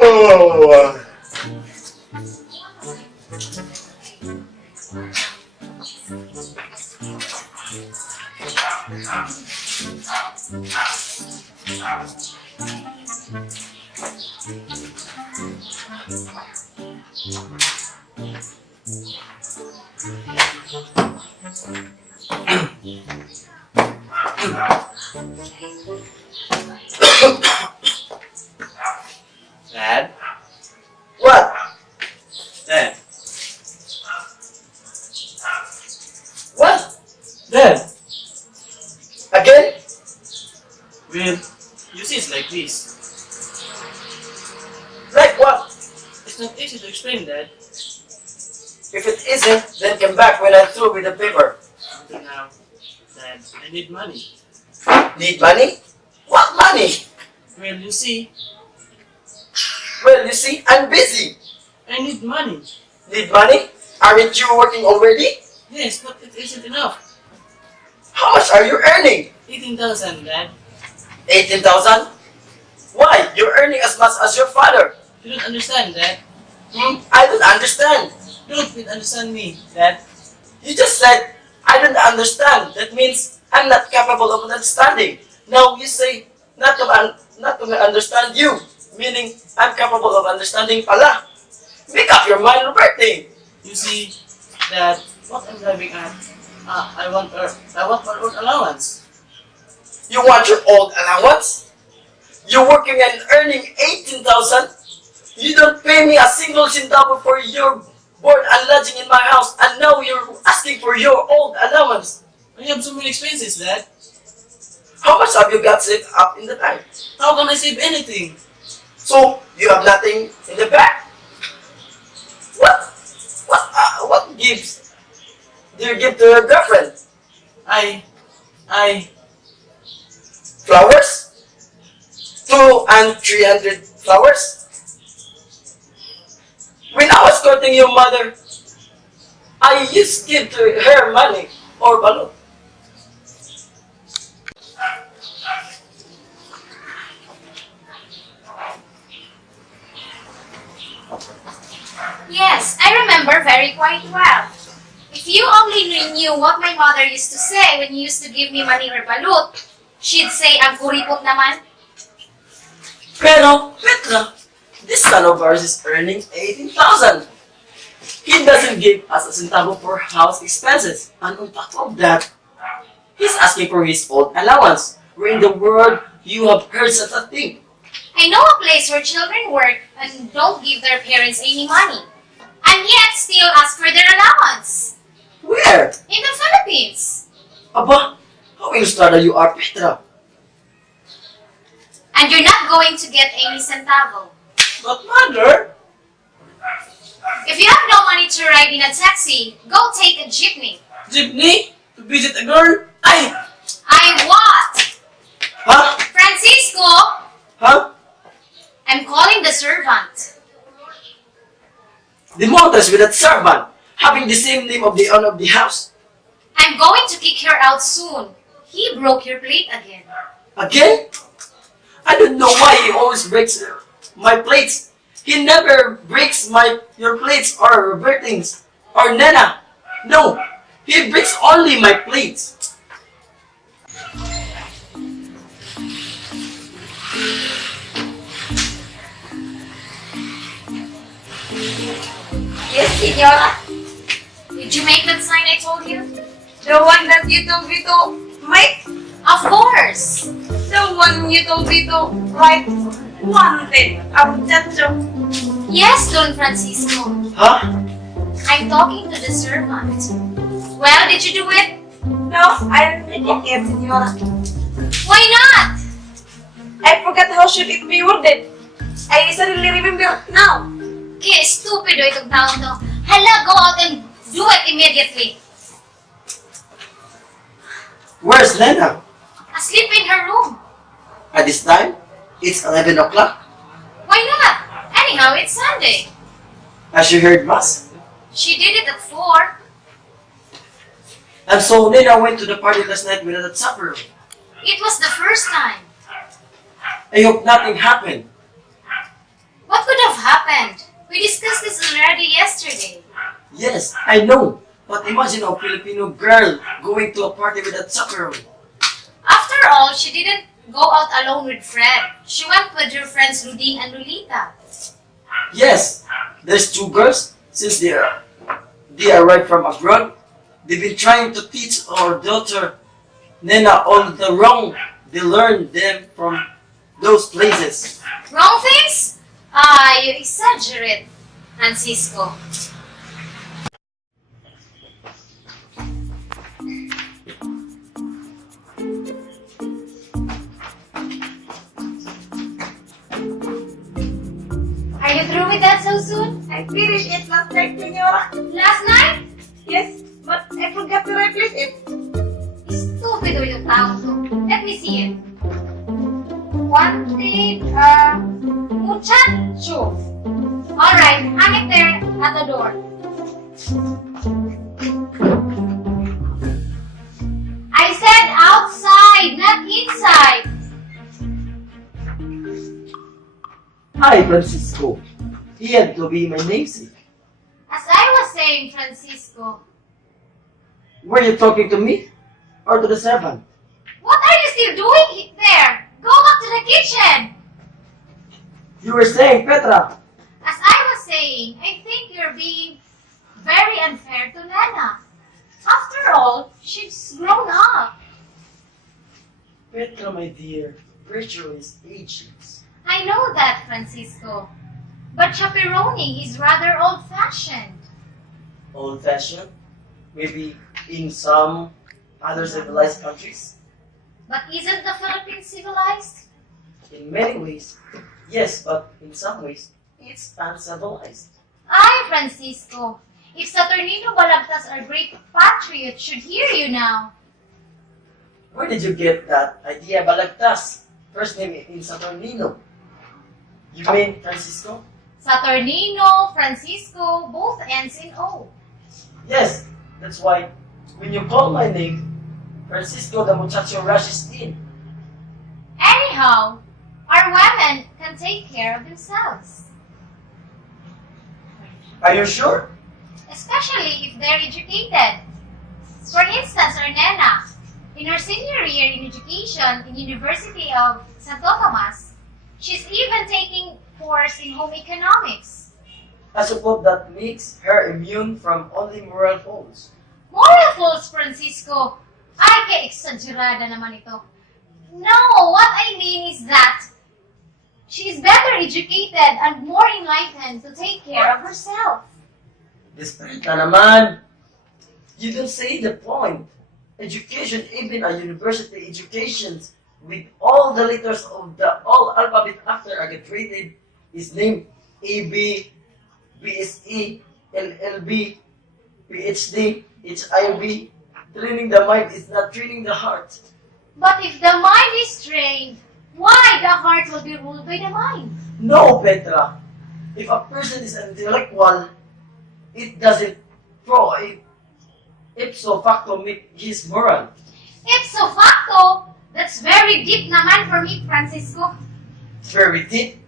Oh, Dad? what? Dad? What? Dad? Again? Well, you see it's like this. Like what? It's not easy to explain, Dad. If it isn't, then come back when I'm through with the paper. Until now, Dad, I need money. Need money? What money? Well, you see, Well, you see, I'm busy. I need money. Need money? Aren't you working already? Yes, but it isn't enough. How much are you earning? 18,000, Dad. 18,000? Why? You're earning as much as your father. You don't understand, Dad. I don't understand. Don't understand me, Dad. You just said, I don't understand. That means I'm not capable of understanding. Now you say, not to understand you. Meaning, I'm capable of understanding pala. Make up your mind, Roberting. You see, Dad, what I'm driving at, I want my own allowance. You want your old allowance? You're working and earning 18,000? You don't pay me a single centavo for your board and lodging in my house, and now you're asking for your old allowance. I have so many expenses, Dad. How much have you got saved up in the bank? How can I save anything? So, you have nothing in the bank? What gifts do you give to your girlfriend? I, Flowers? 200 and 300 flowers? When I was courting your mother, I used to give to her money or balloon. Yes, I remember very quite well. If you only knew what my mother used to say when you used to give me money or balut, she'd say, ang kuripot naman. Pero, Petra, this son of ours is earning 18,000. He doesn't give us a centavo for house expenses. And on top of that, he's asking for his own allowance. Where in the world you have heard such a thing? I know a place where children work and don't give their parents any money, and yet still ask for their allowance. Where? In the Philippines. Aba, how ilustrada you are, Petra. And you're not going to get any centavo. But mother, If you have no money to ride in a taxi, go take a jeepney. jeepney? To visit a girl? Ay! I what? huh? Francisco, Huh? I'm calling the servant. The montess with that servant, having the same name of the owner of the house. I'm going to kick her out soon. He broke your plate again. Again? I don't know why he always breaks my plates. He never breaks your plates or Roberting's or Nana. No, he breaks only my plates. Yes, Senora. Did you make that sign I told you? The one that you told me to make? Of course. The one you told me to write wanted abjecto. Yes, Don Francisco. Huh? I'm talking to the servant. Well, did you do it? No, I didn't yet, Senora. Why not? I forgot how should it be worded. I suddenly remember now. Kaya stupido itong taon to. Hala, go out and do it immediately. Where's Lena? Asleep in her room. At this time, it's 11 o'clock. Why not? Anyhow, it's Sunday. Has she heard Mass? She did it at 4. And so Lena went to the party last night without a supper. It was the first time. I hope nothing happened. What could have happened? We discussed this already yesterday. Yes, I know. But imagine a Filipino girl going to a party with a chaperon. After all, she didn't go out alone with Fred. She went with her friends Luding and Lolita. Yes, there's two girls. Since they arrived from abroad, they've been trying to teach our daughter Nena all the wrong they learned them from those places. Wrong things? Ah, you exaggerate, Francisco. Are you through with that so soon? I finished it last night, Senora. Last night? Yes, but I forgot to replace it. Stupid o yung tao to. Let me see it. Wanted, muchacho. Alright, hang it there at the door. I said outside, not inside. Hi, Francisco. He had to be my namesake. As I was saying, Francisco, Were you talking to me or to the servant? what are you still doing there? Go back to the kitchen. You were saying, Petra. As I was saying, I think you're being very unfair to Nana. After all, she's grown up. Petra, my dear, virtue is ageless. I know that, Francisco. But chaperoning is rather old-fashioned. Old-fashioned? Maybe in some other civilized countries? But isn't the Philippines civilized? In many ways, yes, but in some ways, it's uncivilized. Ay, Francisco, if Saturnino Balagtas, our great patriot, should hear you now. Where did you get that idea, Balagtas? First name in Saturnino. You mean Francisco? Saturnino, Francisco, both ends in O. Yes, that's why when you call my name, Francisco the muchacho rushes in. Anyhow, our women can take care of themselves. Are you sure? Especially if they're educated. For instance, our Nena, in her senior year in education in University of Santo Tomas, she's even taking course in home economics. I suppose that makes her immune from only moral faults. Moral faults, Francisco. Ay, ka-exagerada naman ito. No, what I mean is that she is better educated and more enlightened to take care of herself. Desperita naman. You don't say the point. Education, even a university education, with all the letters of the all alphabet after I graduated, is named AB, BSE, LLB, PhD, HIV. Training the mind is not training the heart. But if the mind is trained, why the heart will be ruled by the mind? No, Petra. If a person is intellectual, it doesn't pro ipso facto make his moral. Ipso facto, that's very deep naman for me, Francisco. It's very deep.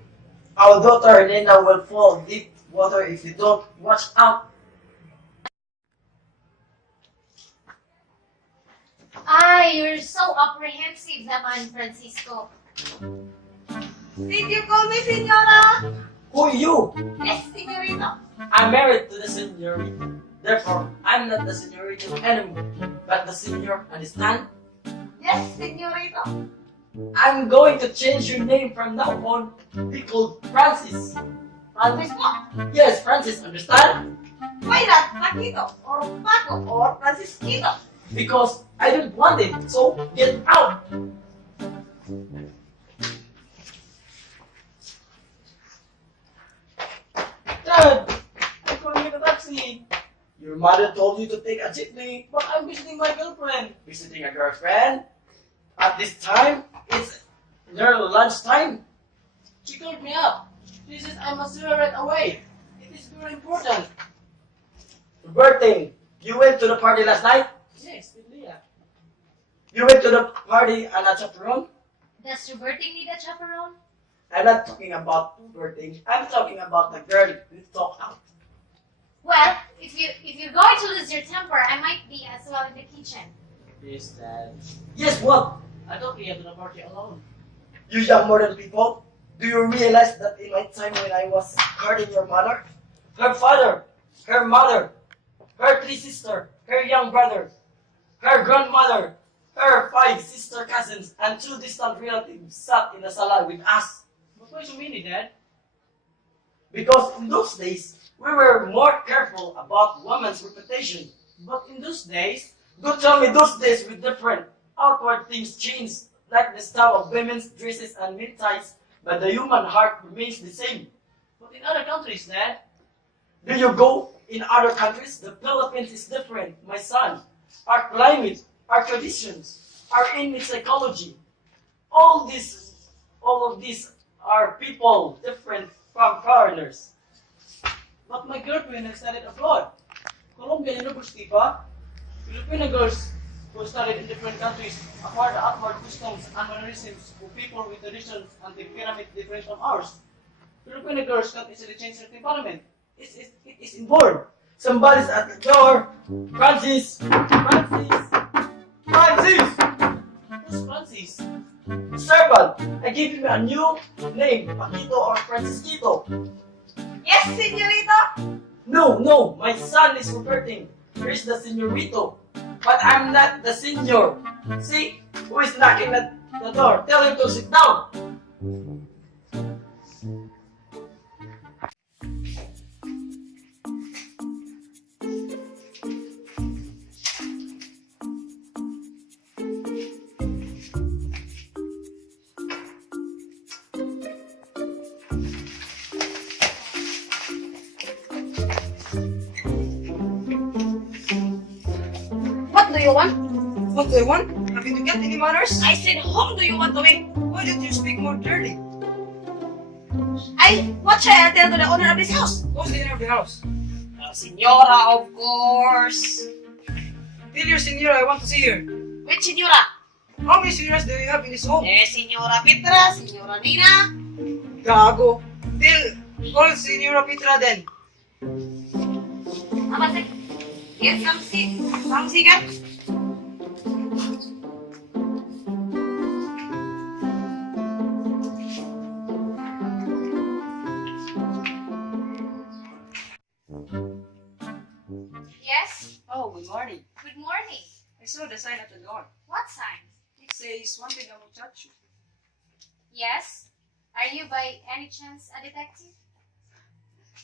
Our daughter Nena will fall deep water if you don't watch out. Ay, you're so apprehensive naman, Francisco. Did you call me, Senora? Who are you? Yes, Senorita. I'm married to the senorita. Therefore, I'm not the senorita anymore, but the senior. Understand? Yes, Senorita. I'm going to change your name from now on. Be called Francis. Francis mo? Yes, Francis. Understand? Why not Paquito or Paco or Francisquito? Because I don't want it. So get out. Dad, I'm calling a taxi. Your mother told you to take a jeepney, but I'm visiting my girlfriend. Visiting a girlfriend? At this time, it's near lunchtime. She called me up. She says I must see her right away. It is very important. Birthday, you went to the party last night? Yes, with Leah. You went to the party and a chaperone? Does Roberting need a chaperone? I'm not talking about flirting. I'm talking about the girl you talk out. Well, if you're going to lose your temper, I might be as well in the kitchen. Yes, Dad. Yes, what? I don't get to the party alone. You young modern people, do you realize that in my time when I was hurting your mother, her father, her mother, her three sisters, her young brother, her grandmother, her 5 sister cousins, and 2 distant relatives sat in the sala with us? But why so many, Dad? Because in those days, we were more careful about women's reputation. But in those days, Don't tell me those days with different outward things changed, like the style of women's dresses and neckties, but the human heart remains the same. but in other countries, Dad, Do you go in other countries? The Philippines is different, my son. Our climate, our traditions, our innate psychology, all of these are people different from foreigners. but my girlfriend has studied abroad. Colombian University pa. Filipino girls who studied in different countries acquire the outward customs and mannerisms of people with traditions and temperament different from ours. Filipino girls can't easily change their temperament. It is inborn. Somebody's at the door. Francis! Francis! Francis! Who's Francis? Servant! I give him a new name, Paquito or Francisquito. Yes, señorita. No, my son is reverting. Here's the señorito. But I'm not the senior. See, who is knocking at the door? Tell him to sit down. What do you want? What do I want? Have you got any manners? I said, whom do you want to meet? Why don't you speak more clearly? What shall I tell to the owner of this house? Who's the owner of the house? Senora, of course. Tell your senora I want to see her. Which senora? How many senioras do you have in this home? Senora Petra, Senora Nina. Gago. Call Senora Petra then. Amasik. Get some cigarettes. Yes? Oh, good morning. Good morning. I saw the sign at the door. What sign? It says, wanted a muchacho. Yes? Are you by any chance a detective?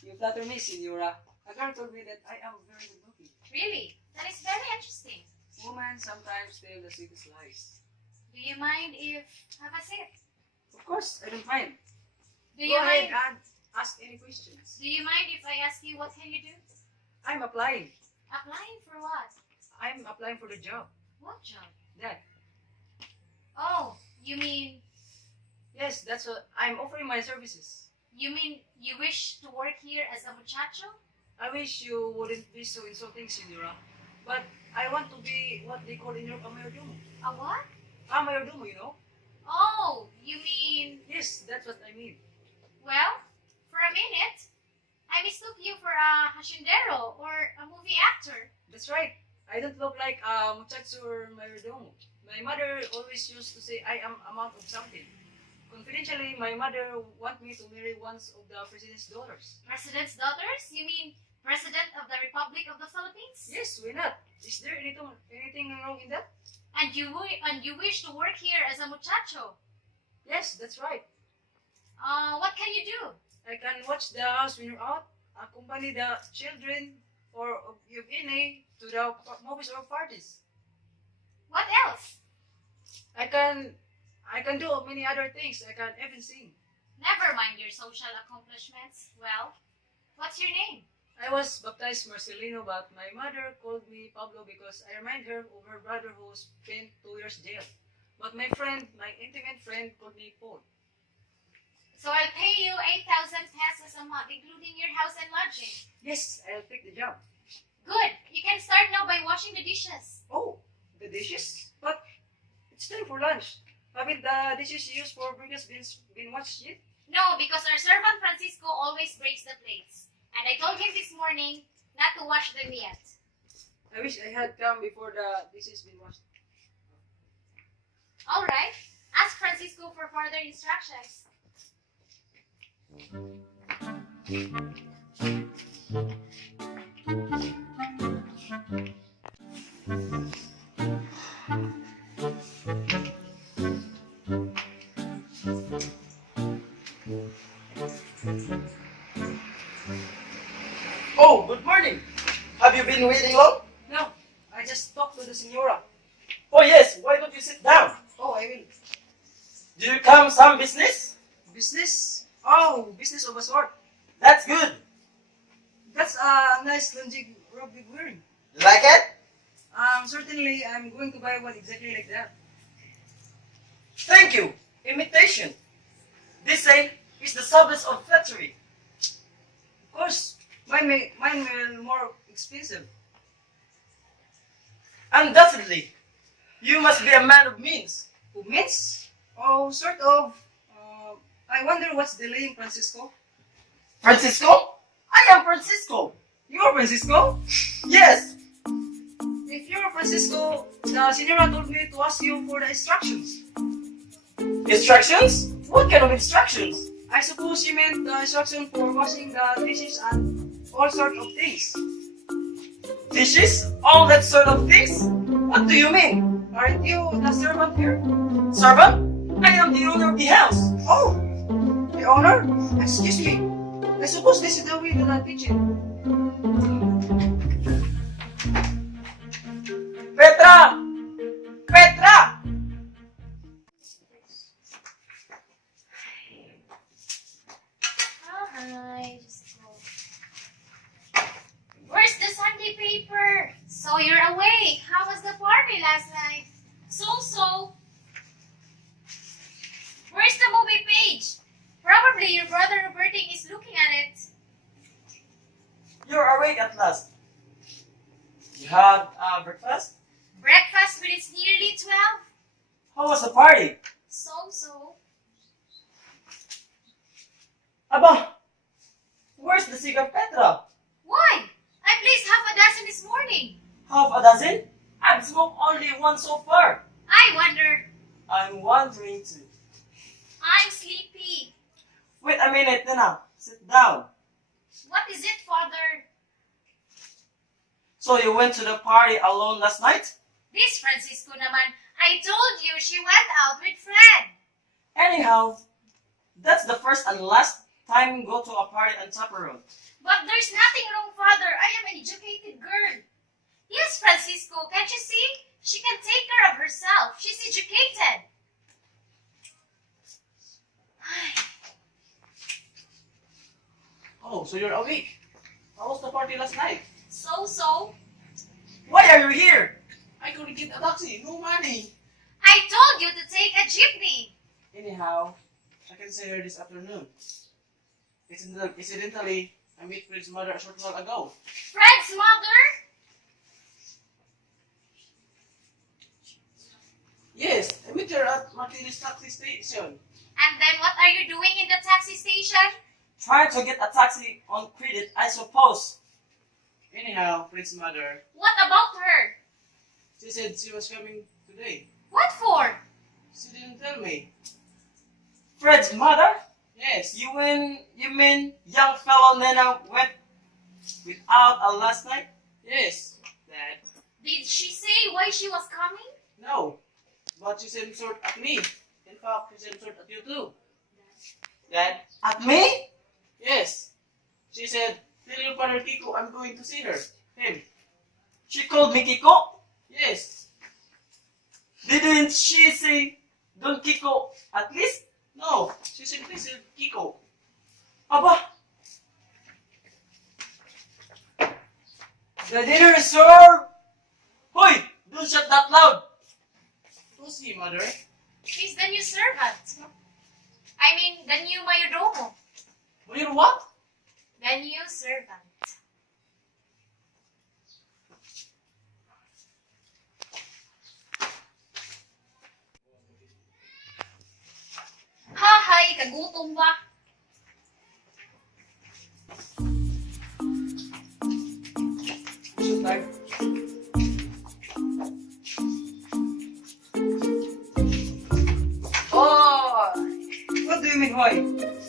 You flatter me, senora. A girl told me that I am very good looking. Really? That is very interesting. Women sometimes tell the sweetest lies. Do you mind if have a seat? Of course, I don't mind. Do you Go ahead mind? and ask any questions. Do you mind if I ask you what can you do? I'm applying. Applying for what? I'm applying for the job. What job? That. Oh, you mean Yes, that's what I'm offering my services. you wish to work here as a muchacho? I wish you wouldn't be so insulting, senora. But I want to be what they call in Europe a mayordomo. A what? A mayordomo, you know? Oh, you mean Yes, that's what I mean. well, for a minute, I mistook you for a haciendero or a movie actor. That's right. I don't look like a muchacho or mayordomo. My mother always used to say I am amount of something. Confidentially, my mother want me to marry one of the president's daughters. President's daughters? You mean President of the Republic of the Philippines? Yes, why not? Is there anything wrong in that? And you wish to work here as a muchacho? Yes, that's right. What can you do? I can watch the house when you're out, accompany the children or of any to the movies or parties. What else? I can do many other things. I can even sing. Never mind your social accomplishments. Well, what's your name? I was baptized Marcelino, but my mother called me Pablo because I remind her of her brother who spent 2 years jail. But my intimate friend, called me Paul. So I'll pay you 8,000 pesos a month, including your house and lodging. Yes, I'll take the job. Good. You can start now by washing the dishes. Oh, the dishes? But it's time for lunch. Haven't the dishes used for breakfast been washed yet? No, because our servant Francisco always breaks the plates. And I told him this morning not to wash them yet. I wish I had come before the dishes been washed. Alright, ask Francisco for further instructions. Oh, good morning. Have you been waiting long? No, I just talked to the senora. Oh yes, why don't you sit down? Oh, I will. Do you come some business? Business? Oh, business of a sort. That's good. That's a nice lunging robe you're wearing. You like it? Certainly, I'm going to buy one exactly like that. Thank you. Imitation. This say is the substance of flattery. Of course, mine will more expensive. Undoubtedly, you must be a man of means. Who means? Oh, sort of. I wonder what's delaying Francisco. Francisco? I am Francisco. You're Francisco? Yes. If you're Francisco, the senora told me to ask you for the instructions. Instructions? What kind of instructions? I suppose you meant the instruction for washing the dishes and all sorts of things. Dishes? All that sort of things? What do you mean? Aren't you the servant here? Servant? I am the owner of the house. Oh, the owner? Excuse me. I suppose this is the way to the kitchen. Petra! Petra! Oh, hi. Just go. Where's the Sunday paper? So you're awake. How was the party last night? So. Where's the movie page? Probably your brother Roberting is looking at it. You're awake at last. You had breakfast? Breakfast when it's nearly 12? How was the party? So. Abba! Where's the cigar Petra? Why? I placed half a dozen this morning. Half a dozen? I've smoked only one so far. I wonder. I'm wondering too. I'm sleepy. Wait a minute, Nana. Sit down. What is it, Father? So you went to the party alone last night? This Francisco naman. I told you she went out with Fred. Anyhow, that's the first and last time you go to a party on Chaperon. But there's nothing wrong, Father. I am an educated girl. Yes, Francisco, can't you see? She can take care of herself. She's educated. Oh, so you're awake. How was the party last night? So. Why are you here? I couldn't get a taxi. No money. I told you to take a jeepney. Anyhow, I can see her this afternoon. Incidentally, I met Fred's mother a short while ago. Fred's mother? Yes, I met her at Martinez taxi station. And then what are you doing in the taxi station? Trying to get a taxi on credit, I suppose. Anyhow, Fred's mother, What about her? she said she was coming today. What for? She didn't tell me. Fred's mother? Yes. You mean young fellow Nana went without a last night? Yes. Dad. Did she say why she was coming? No. But she censored at me. In fact, she censored at you too. Dad? At me? Yes. She said, tell your father Kiko I'm going to see her. Him. She called me Kiko? Yes. Didn't she say Don Kiko at least? No. She simply said Kiko. Aba, The dinner is served. hoy, don't shut that loud. Who's he, mother? She's the new servant. I mean, the new mayordomo. Mayor what? The new servant. bay, kagutom ba? So tired. Oh, what do you mean, Hoy?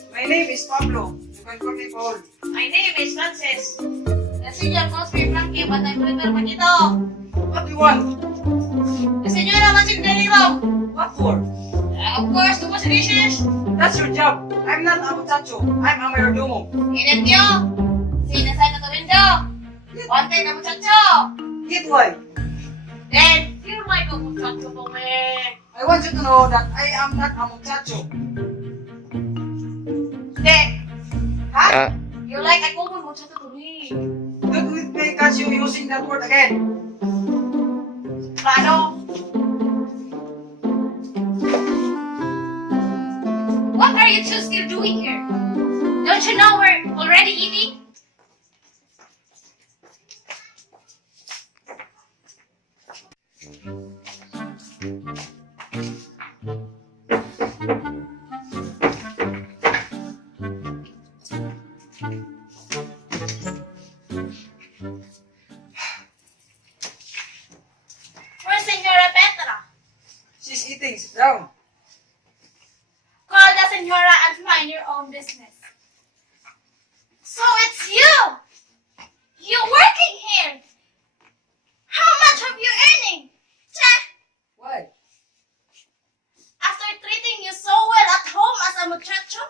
My name is Pablo. You can call me Paul. My name is Frances. The senior calls me Frankie, but I'm prepare pa dito. What do you want? The senyora wants you dito. What for? Of course, to wash dishes. That's your job. I'm not a muchacho. I'm a mayordomo. Inentyo. Sinasay na to window. Wanted na muchacho. Yet why? Then, you're like a muchacho to me. I want you to know that I am not a muchacho. Then, huh? You're like a common muchacho to me. Don't with me catch you using that word again. Paano? What are you two still doing here? Don't you know we're already eating? Where's Senora Petra? She's eating. Sit down. Call the senora and mind your own business. So it's you! You working here! How much have you earning? Che! Why? After treating you so well at home as a muchacho,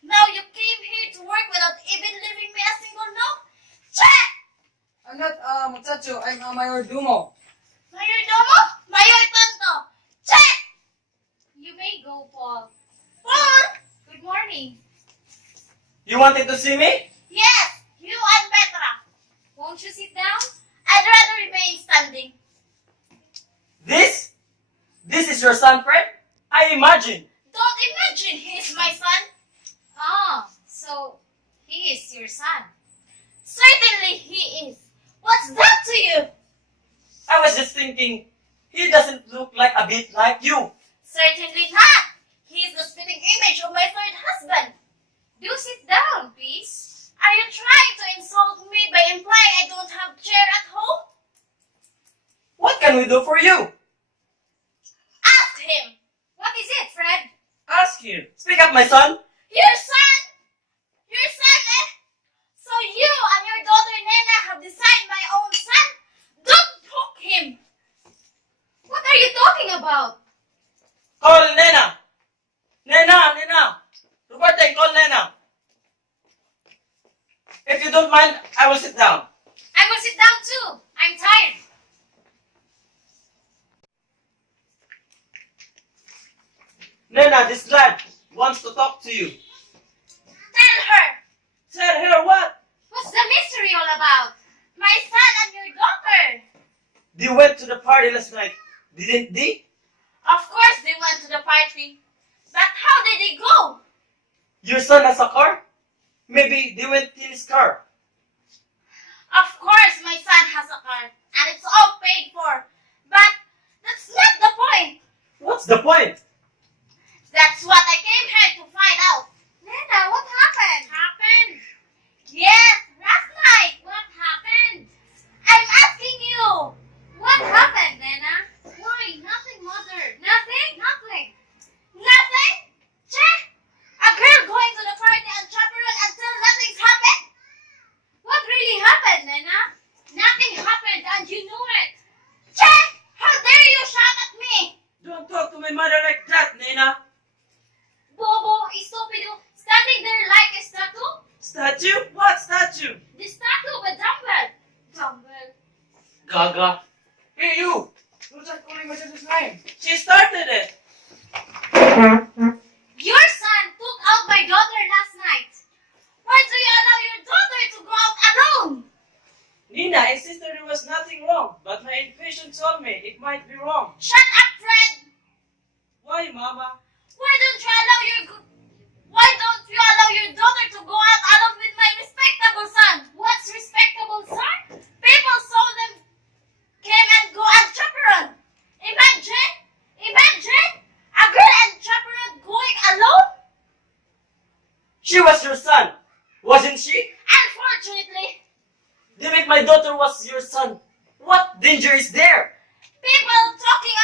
now you came here to work without even leaving me a single note? Che! I'm not a muchacho. I'm a mayordomo. Mayordomo? Mayor Tonto! Che! You may go, Paul. Paul! Good morning. You wanted to see me? Yes, you and Petra. Won't you sit down? I'd rather remain standing. This? This is your son, Fred? I imagine. Don't imagine he's my son. Ah, so he is your son. Certainly he is. What's that to you? I was just thinking, he doesn't look like a bit like you. Certainly not. He is the spitting image of my third husband. Do sit down, please. Are you trying to insult me by implying I don't have chair at home? What can we do for you? Ask him. What is it, Fred? Ask him. Speak up, my son. Your son? Your son, eh? So you and your daughter Nena have designed my own son? Don't poke him. What are you talking about? Call Nena. Nena. Roberta, call Nena. If you don't mind, I will sit down. I will sit down too. I'm tired. Nena, this lad wants to talk to you. Tell her. Tell her what? What's the mystery all about? My son and your daughter. They went to the party last night, didn't they? Of course they went to the party. But how did they go? Your son has a car? Maybe they went in his car. Of course my son has a car. And it's all paid for. But that's not the point. What's the point? That's what I came here to find out. Nena, what happened? Happened? Yes, last night. What happened? I'm asking you. What happened, Nena? Why? Nothing, Mother. Nothing? Nothing. Nothing? Check. A girl going to the party and chaperone until nothing's happened? What really happened, Nena? Nothing happened and you knew it. Check. How dare you shout at me? Don't talk to my mother like that, Nena. Bobo, stupido, standing there like a statue? Statue? What statue? The statue of a dumbbell. Dumbbell. Gaga. Hey, you. Who's that calling my sister's name? She started it. Your son took out my daughter last night. Why do you allow your daughter to go out alone? Nina insisted there was nothing wrong, but my intuition told me it might be wrong. Shut up, Fred. Why, Mama? Why don't you allow your daughter to go out alone with my respectable son? What's respectable son? People saw them came and go and chaperone. Imagine a girl and chaperone going alone. She was your son, wasn't she? Unfortunately, Even my daughter was your son. What danger is there? people talking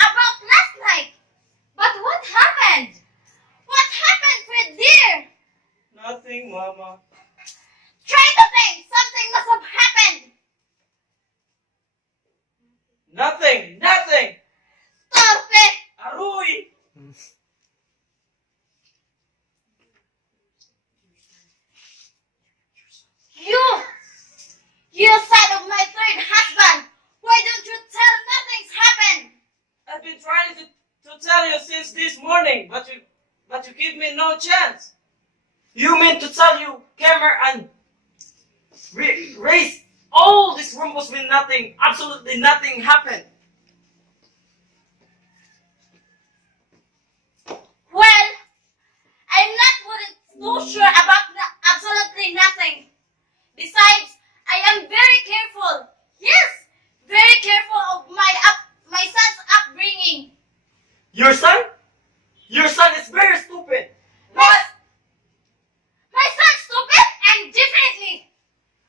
about last night. But what happened? What happened, Fred dear? Nothing, Mama. Try to think. Something must have happened. Nothing! Nothing! Stop it. Aruy! You son of my third husband. Why don't you tell nothing's happened? I've been trying to tell you since this morning, but you give me no chance. You mean to tell you, Cameron and Race, all these rumors mean nothing, absolutely nothing happened. Well, I'm not too sure about absolutely nothing. Besides, I am very careful. Yes, very careful of my son's upbringing. Your son? Your son is very stupid. My son's stupid and definitely.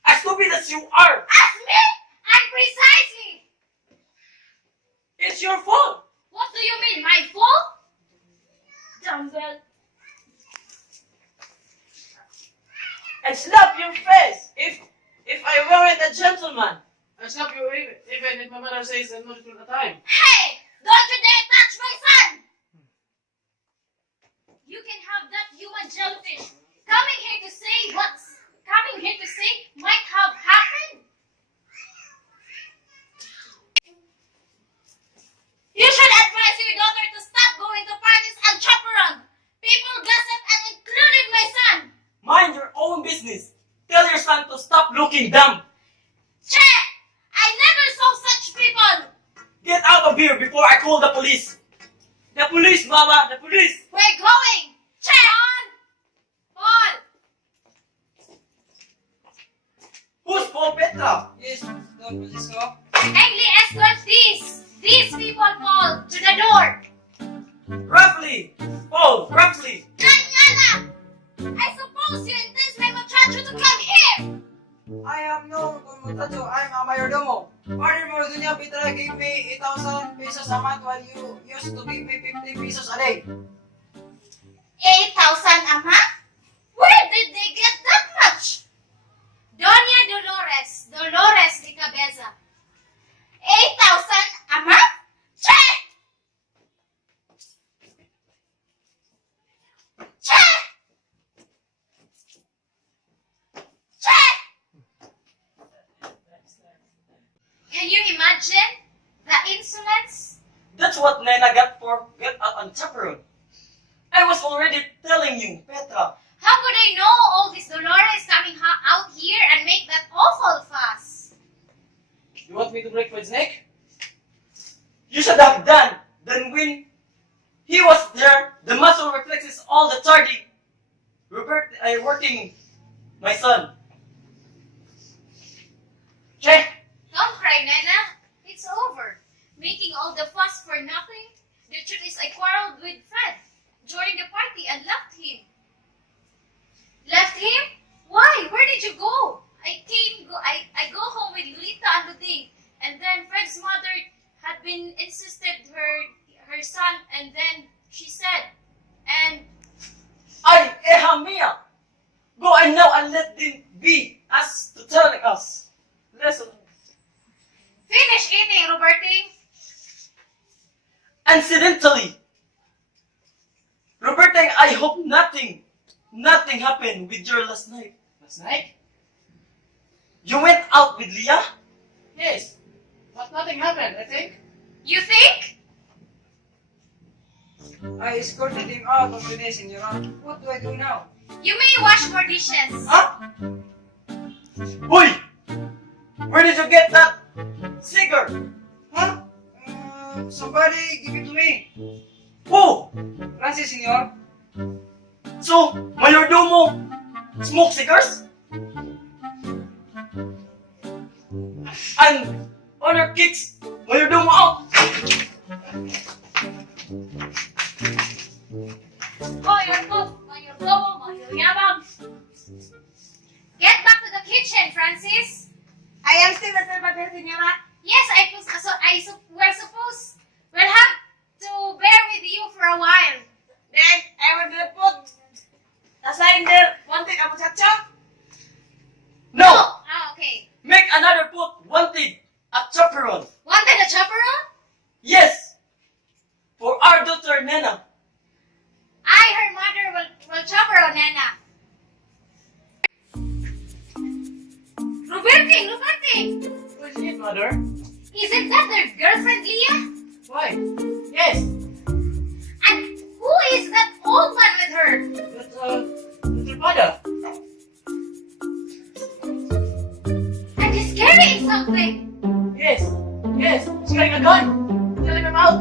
As stupid as you are. As me and precisely. It's your fault. What do you mean, my fault? Dumbbell. I slap your face if I weren't a gentleman. I slap you even if my mother says I'm not at the time. Hey, don't you dare touch my son. You can have that human jellyfish coming here to say might have happened. You should advise your daughter to stop going to parties and chaperon. People gossip and including my son. Mind your own business. Tell your son to stop looking dumb. Che! I never saw such people. Get out of here before I call the police. The police, Mama, the police. We're going. Che! Paul! Who's Paul Petra? Yes, Don Francisco. Kindly escort these people, Paul, to the door. Roughly. Paul, roughly. Daniela! I suppose you intend my muchacho to come here. I am no Muchacho, I'm a mayordomo. Furthermore, Doña Petra gave me 8,000 pesos a month while you used to give me 50 pesos a day. 8,000 a month? Where did they get that much? Doña Dolores de Cabeza. 8,000 a month? Check! Check! Check! Can you imagine the insolence? That's what Nena got out on Chaperon. I was already telling you, Petra. How could I know all this Dolores coming out here and make that awful fuss? You want me to break Fred's neck? You should have done. Then when he was there, the muscle reflexes all the tardy. Working, my son. Che! Don't cry, Nena. It's over. Making all the fuss for nothing. The truth is I quarreled with Fred during the party and left him. Left him? Why? Where did you go? I go home with Lolita and Luding, and then Fred's mother had been insisted her son, and then she said, and Ay, eha mia! Go and now and let them be as to telling us. Listen. finish eating, Robertine. Incidentally, Roberta, I hope nothing happened with your last night. Last night? You went out with Leah? Yes. But nothing happened, I think. You think? I escorted him out of the day, Senora. What do I do now? You may wash more dishes. Huh? Boy! Where did you get that cigar? Huh? Somebody give it to me. Who? Francis, Senor. So, Mayordomo smoke cigars? And honor kicks Mayordomo out? Oh, you're good. Mayordomo, Yabang. Get back to the kitchen, Francis. I am still a servant, Senora. Yes, we're supposed. We'll have to bear with you for a while. Then I will put aside there one thing, muchacho. No! Oh, okay. Make another put wanted at Chaperon. Wanted a chaperone? Yes! For our daughter Nena. Her mother will chaperone Nena. Roberting! Who's it, mother? Isn't that their girlfriend, Leah? Why? Yes. And who is that old man with her? That's, Mr. Pada. And he's carrying something. Yes. Yes. It's like a gun. Tell him I'm out.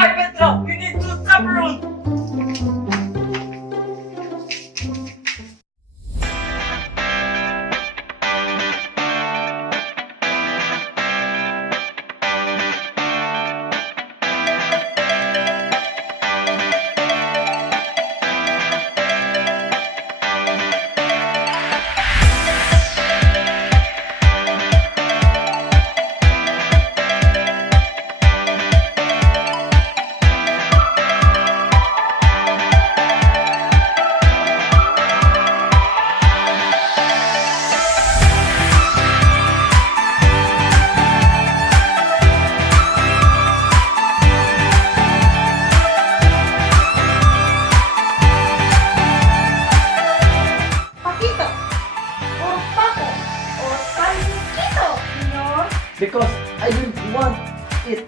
Ay, Petra, we need to Chaperon. Pakito. Or Paco. Or Paquito, Senor. Because I don't want it.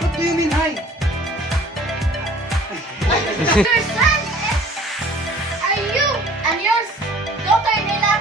What do you mean, hi? Your son are you and yours daughter nila?